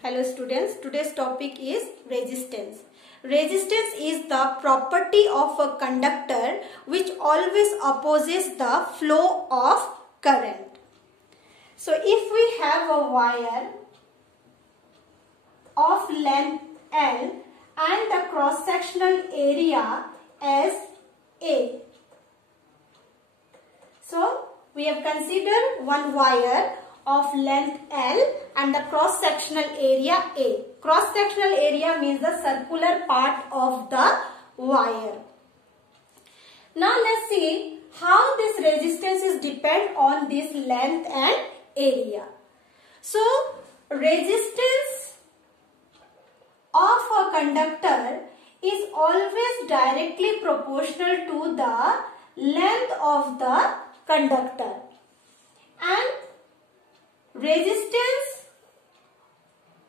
Hello students, today's topic is resistance. Resistance is the property of a conductor which always opposes the flow of current. So if we have a wire of length L and the cross-sectional area as A. So we have considered one wire of length L and the cross-sectional area A. Cross-sectional area means the circular part of the wire. Now let's see how this resistance is depend on this length and area. So resistance of a conductor is always directly proportional to the length of the conductor, and resistance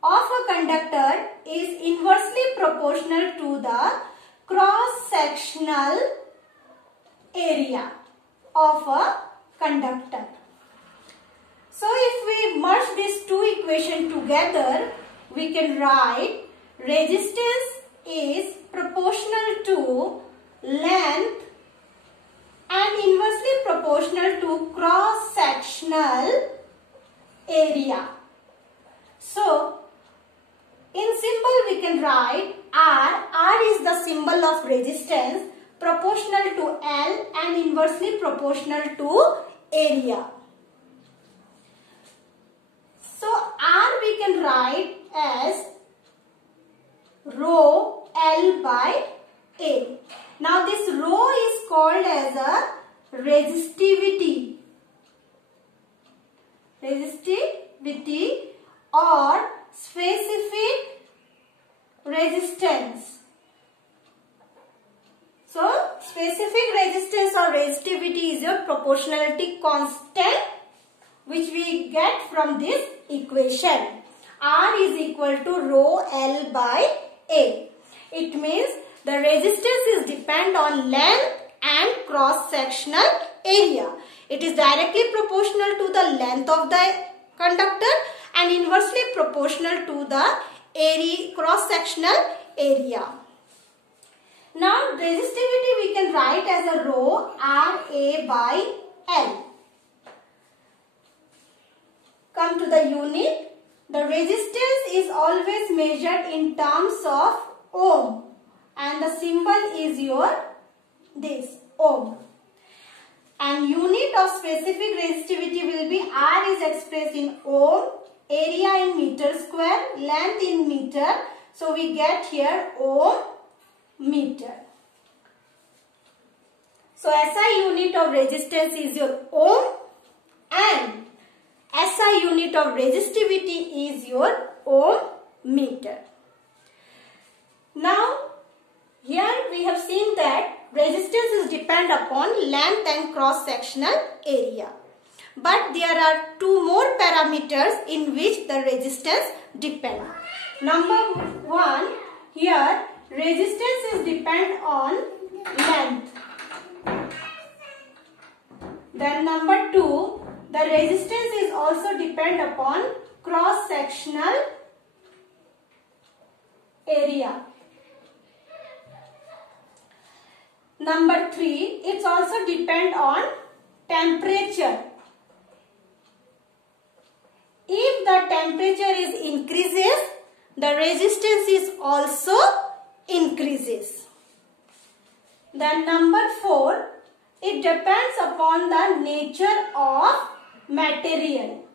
of a conductor is inversely proportional to the cross-sectional area of a conductor. So if we merge these two equations together, we can write resistance is proportional to length and inversely proportional to cross-sectional area. So in symbol we can write R. R is the symbol of resistance, proportional to L and inversely proportional to area. So R we can write as rho L by A. Now this rho is called as a resistivity or specific resistance. So specific resistance or resistivity is your proportionality constant which we get from this equation. R is equal to rho L by A. It means the resistance is depend on length and cross-sectional area. It is directly proportional to the length of the conductor and inversely proportional to the area, cross-sectional area. Now resistivity we can write as a rho RA by L. Come to the unit. The resistance is always measured in terms of ohm, and the symbol is your this ohm. And unit of specific resistivity will be R is expressed in ohm, area in meter square, length in meter. So we get here ohm meter. So SI unit of resistance is your ohm and SI unit of resistivity is your ohm meter. Now here we have seen that resistance is depend upon length and cross-sectional area. But there are two more parameters in which the resistance depend. Number one, here resistance is depend on length. Then number two, the resistance is also depend upon cross-sectional area. Number three, it's also depend on temperature. If the temperature is increases, the resistance is also increases. Then number four, it depends upon the nature of material.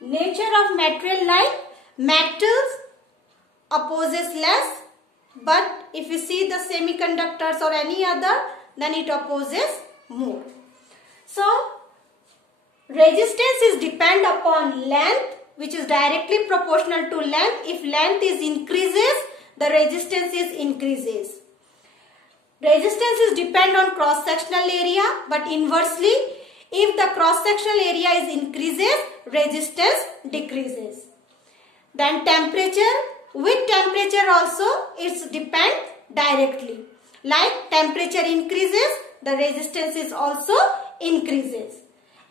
Nature of material, like metals opposes less, but if you see the semiconductors or any other, then it opposes more. So resistance is depend upon length, which is directly proportional to length. If length is increases, the resistance is increases. Resistance is depend on cross-sectional area, but inversely, if the cross-sectional area is increases, resistance decreases. Then temperature, with temperature also it's depend directly. Like temperature increases, the resistance is also increases.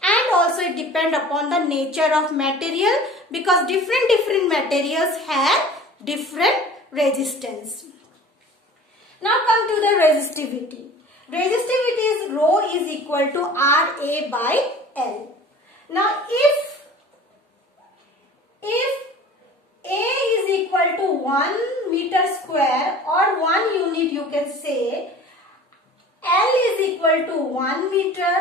And also it depend upon the nature of material, because different materials have different resistance. Now come to the resistivity. Resistivity is rho is equal to Ra by L. Now if A is equal to 1 meter square or 1 unit, you can say L is equal to 1 meter,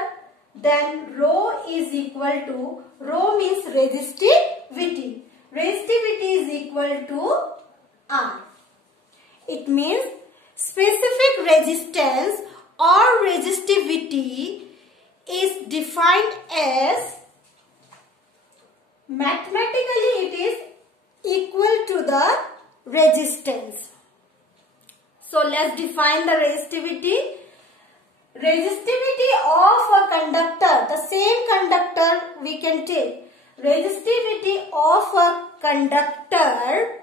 then rho is equal to, rho means resistivity. Resistivity is equal to R. It means specific resistance or resistivity is defined as, mathematically it is equal to the resistance. So let's define the resistivity. Resistivity of a conductor, the same conductor we can take. Resistivity of a conductor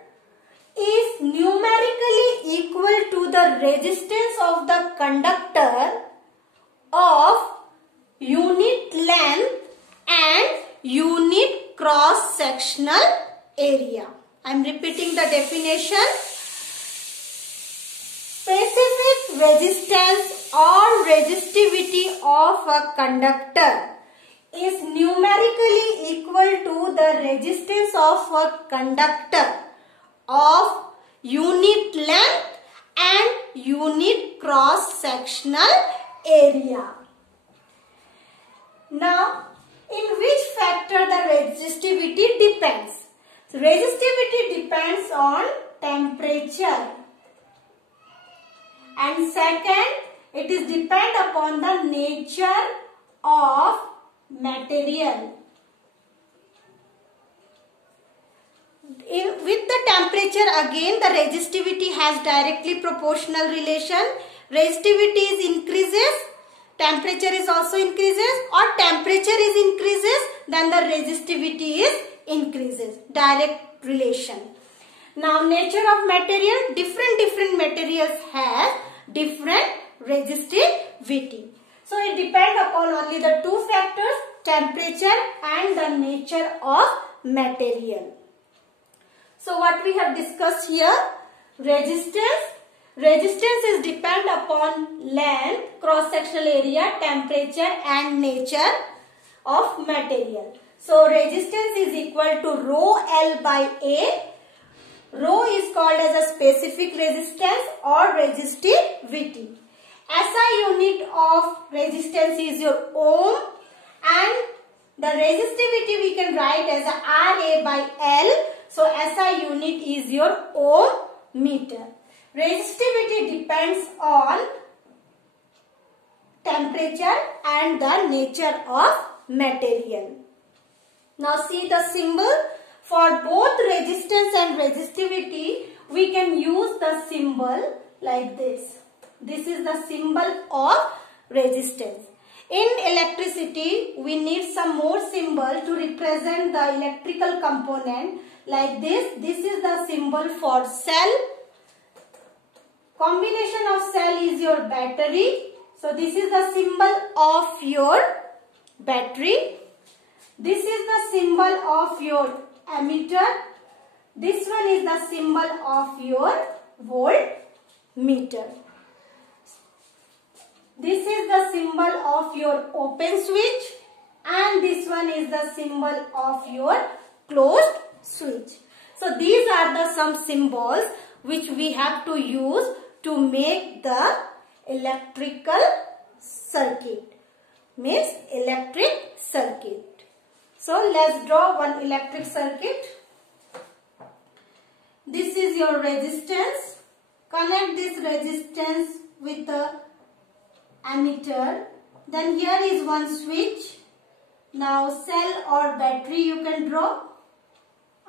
is numerically equal to the resistance of the conductor of unit length and unit cross-sectional area. I am repeating the definition. Specific resistance or resistivity of a conductor is numerically equal to the resistance of a conductor of unit length and unit cross-sectional area. Now, in which factor the resistivity depends? So, resistivity depends on temperature. And second, it is depend upon the nature of material. With the temperature, again the resistivity has directly proportional relation. Resistivity is increases, temperature is also increases, or temperature is increases, then the resistivity is increases. Direct relation. Now, nature of material, different materials have different resistivity. So, it depends upon only the two factors, temperature and the nature of material. So, what we have discussed here, resistance. Resistance is depend upon length, cross-sectional area, temperature and nature of material. So, resistance is equal to rho L by A. Rho is called as a specific resistance or resistivity. SI unit of resistance is your ohm, and the resistivity we can write as a Ra by L. So, SI unit is your ohm meter. Resistivity depends on temperature and the nature of material. Now, see the symbol. For both resistance and resistivity, we can use the symbol like this. This is the symbol of resistance. In electricity, we need some more symbol to represent the electrical component like this. This is the symbol for cell. Combination of cell is your battery. So, this is the symbol of your battery. This is the symbol of your ammeter. This one is the symbol of your voltmeter. This is the symbol of your open switch, and this one is the symbol of your closed switch. So, these are the some symbols which we have to use to make the electrical circuit. Means electric circuit. So, let's draw one electric circuit. This is your resistance. Connect this resistance with the ammeter. Then here is one switch. Now, cell or battery you can draw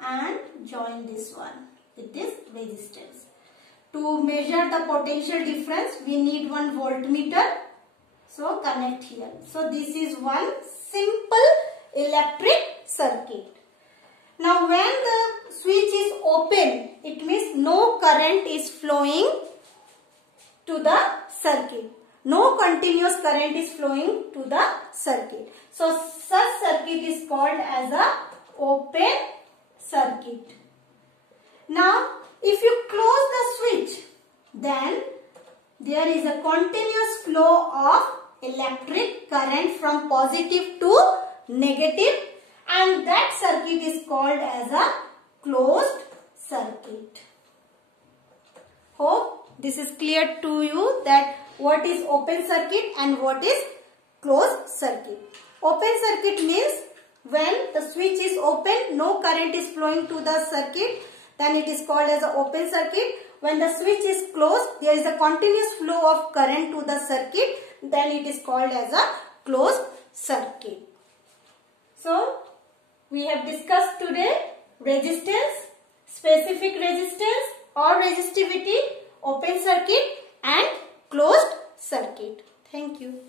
and join this one with this resistance. To measure the potential difference, we need one voltmeter. So, connect here. So, this is one simple electric circuit. Now, when the switch is open, it means no current is flowing to the circuit. No continuous current is flowing to the circuit. So, such circuit is called as a open circuit. Now, if you close the switch, then there is a continuous flow of electric current from positive to negative, and that circuit is called as a closed circuit. Hope this is clear to you that what is open circuit and what is closed circuit. Open circuit means when the switch is open, no current is flowing to the circuit, then it is called as an open circuit. When the switch is closed, there is a continuous flow of current to the circuit, then it is called as a closed circuit. So, we have discussed today resistance, specific resistance or resistivity, open circuit and closed circuit. Thank you.